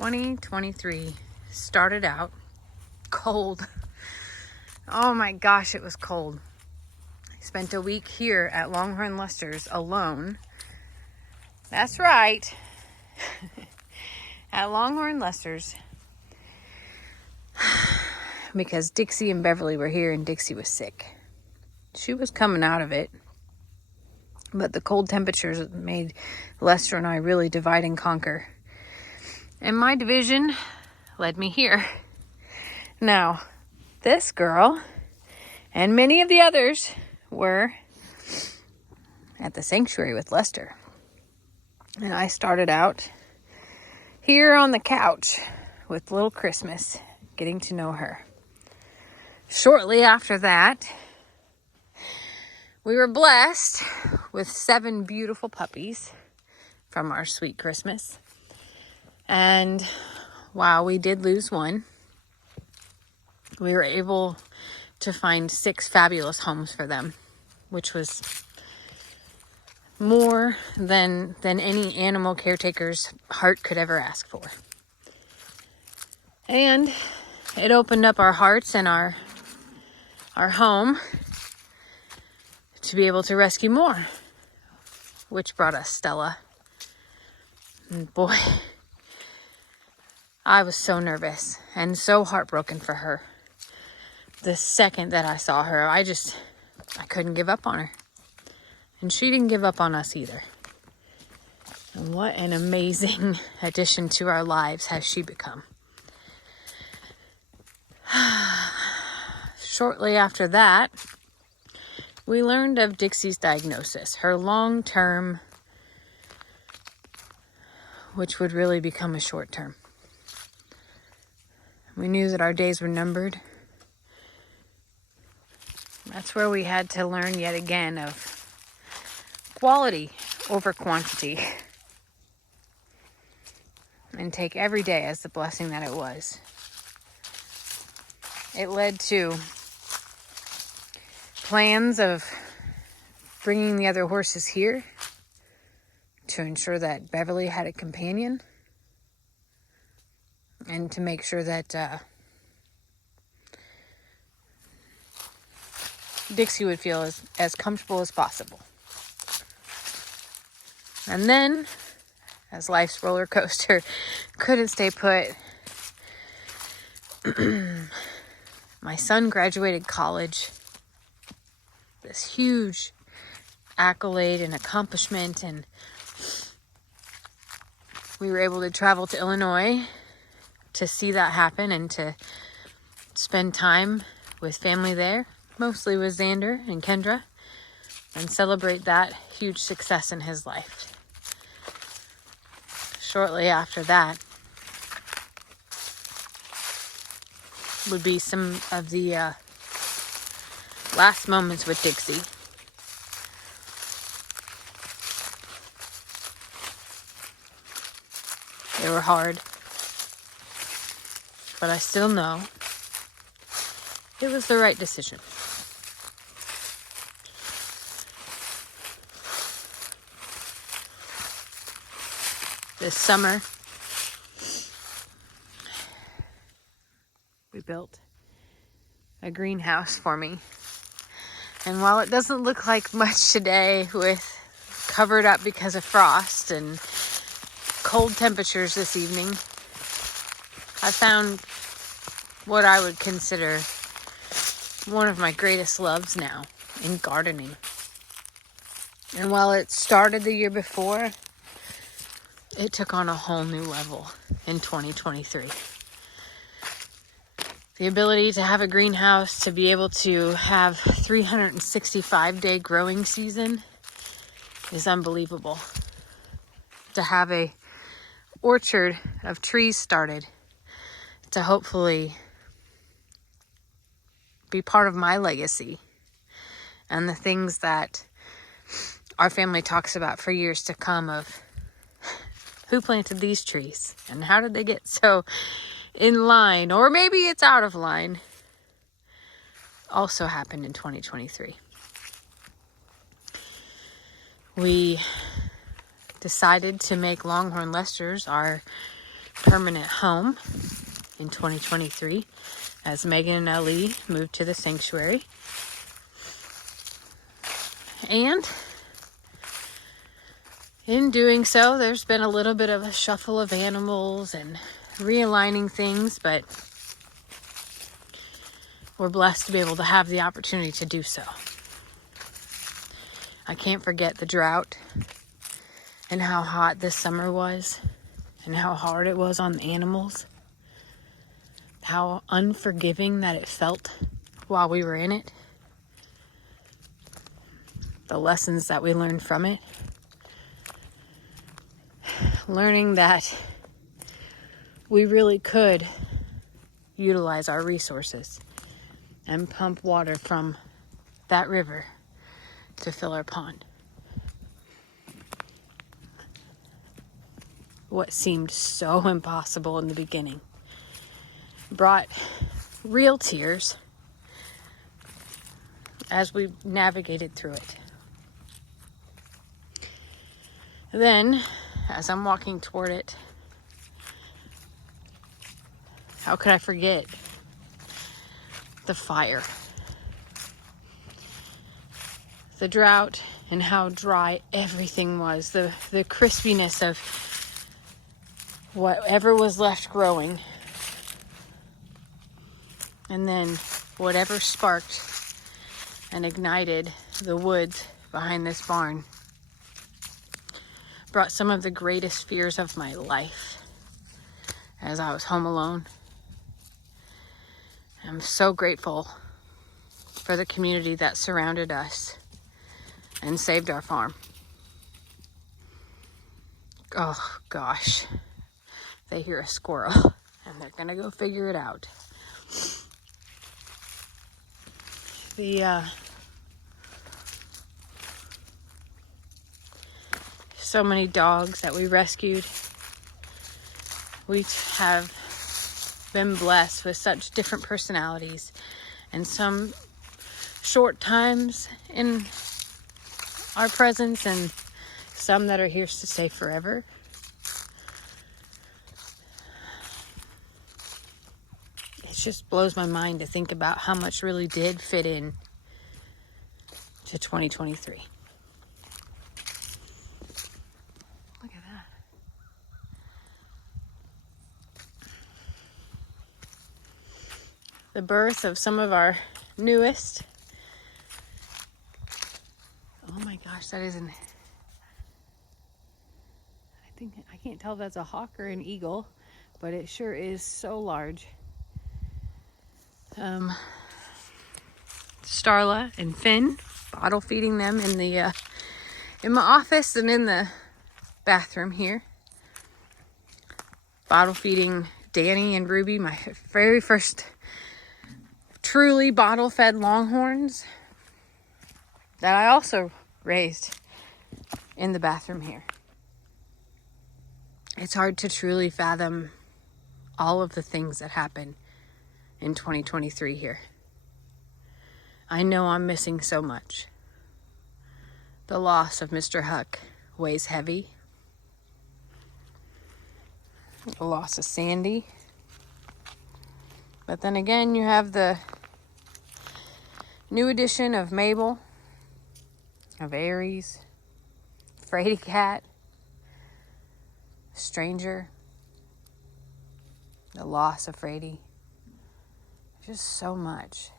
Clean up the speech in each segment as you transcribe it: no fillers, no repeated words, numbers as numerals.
2023 started out cold. Oh my gosh, it was cold. I spent a week here at Longhorn Lester's alone. That's right. At Longhorn Lester's. Because Dixie and Beverly were here and Dixie was sick. She was coming out of it. But the cold temperatures made Lester and I really divide and conquer. And my division led me here. Now, this girl and many of the others were at the sanctuary with Lester. And I started out here on the couch with little Christmas, getting to know her. Shortly after that, we were blessed with 7 beautiful puppies from our sweet Christmas. And while we did lose one, we were able to find 6 fabulous homes for them, which was more than any animal caretaker's heart could ever ask for. And it opened up our hearts and our home to be able to rescue more, which brought us Stella. And boy, I was so nervous and so heartbroken for her. The second that I saw her, I couldn't give up on her. And she didn't give up on us either. And what an amazing addition to our lives has she become. Shortly after that, we learned of Dixies Diagnosis, her long-term, which would really become a short-term. We knew that our days were numbered. That's where we had to learn yet again of quality over quantity. And take every day as the blessing that it was. It led to plans of bringing the other horses here to ensure that Beverly had a companion. And to make sure that Dixie would feel as comfortable as possible. And then, as life's roller coaster couldn't stay put, my son graduated college. This huge accolade and accomplishment, and we were able to travel to Illinois to see that happen and to spend time with family there, mostly with Xander and Kendra, and celebrate that huge success in his life. Shortly after that would be some of the last moments with Dixie. They were hard. But I still know it was the right decision. This summer, we built a greenhouse for me. And while it doesn't look like much today, with covered up because of frost and cold temperatures this evening, I found what I would consider one of my greatest loves now in gardening. And while it started the year before, it took on a whole new level in 2023. The ability to have a greenhouse, to be able to have 365-day growing season is unbelievable. To have a orchard of trees started, to hopefully be part of my legacy and the things that our family talks about for years to come of who planted these trees and how did they get so in line, or maybe it's out of line, also happened in 2023. We decided to make Longhorn Lester's our permanent home in 2023 as Megan and Ellie moved to the sanctuary. And in doing so, there's been a little bit of a shuffle of animals and realigning things, but we're blessed to be able to have the opportunity to do so. I can't forget the drought and how hot this summer was and how hard it was on the animals, how unforgiving that it felt while we were in it, the lessons that we learned from it, learning that we really could utilize our resources and pump water from that river to fill our pond. What seemed so impossible in the beginning brought real tears as we navigated through it. Then, as I'm walking toward it, how could I forget the fire? The drought and how dry everything was. The crispiness of whatever was left growing. And then whatever sparked and ignited the woods behind this barn brought some of the greatest fears of my life as I was home alone. I'm so grateful for the community that surrounded us and saved our farm. Oh gosh, they hear a squirrel and they're gonna go figure it out. So many dogs that we rescued. We have been blessed with such different personalities and some short times in our presence and some that are here to stay forever. It just blows my mind to think about how much really did fit in to 2023. Look at that. The birth of some of our newest. Oh my gosh, that isn't. I can't tell if that's a hawk or an eagle, but it sure is so large. Starla and Finn, bottle feeding them in my office and in the bathroom here. Bottle feeding Danny and Ruby, my very first truly bottle fed longhorns that I also raised in the bathroom here. It's hard to truly fathom all of the things that happen in 2023 here. I know I'm missing so much. The loss of Mr. Huck weighs heavy. The loss of Sandy. But then again, you have the new addition of Mabel, of Aries, Frady Cat, Stranger, the loss of Frady. Just so much.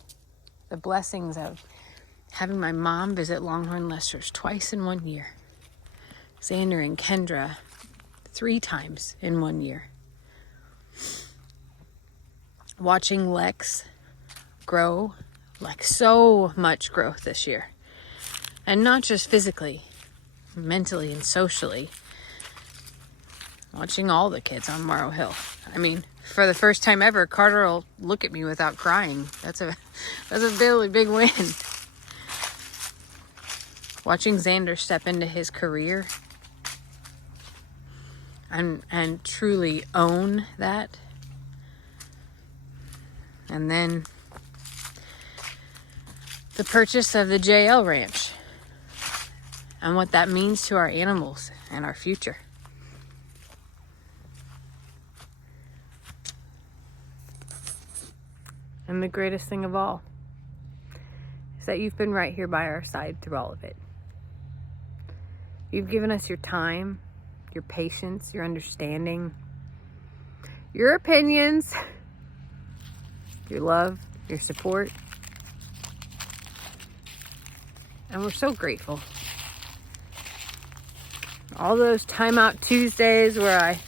The blessings of having my mom visit Longhorn Lester's twice in 1 year. Xander and Kendra 3 times in 1 year. Watching Lex grow, like so much growth this year. And not just physically, mentally and socially. Watching all the kids on Morrow Hill. I mean, for the first time ever, Carter will look at me without crying. That's a really big win. Watching Xander step into his career and truly own that. And then the purchase of the JL Ranch and what that means to our animals and our future. And the greatest thing of all is that you've been right here by our side through all of it. You've given us your time, your patience, your understanding, your opinions, your love, your support. And we're so grateful. All those timeout Tuesdays where I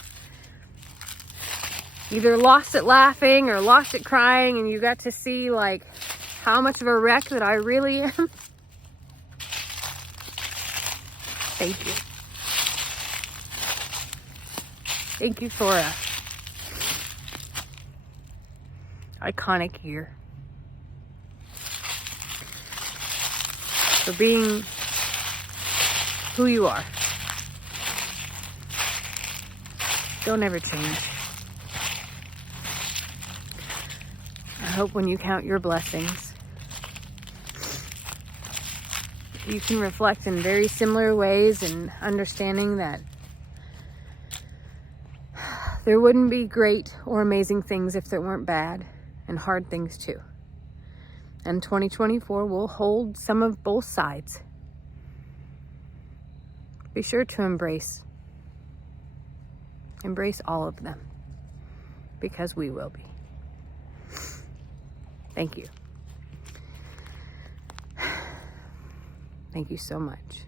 either lost it laughing or lost it crying, and you got to see like how much of a wreck that I really am. Thank you. Thank you for a iconic year. For being who you are. Don't ever change. I hope when you count your blessings, you can reflect in very similar ways and understanding that there wouldn't be great or amazing things if there weren't bad and hard things too. And 2024 will hold some of both sides. Be sure to embrace all of them, because we will be. Thank you. Thank you so much.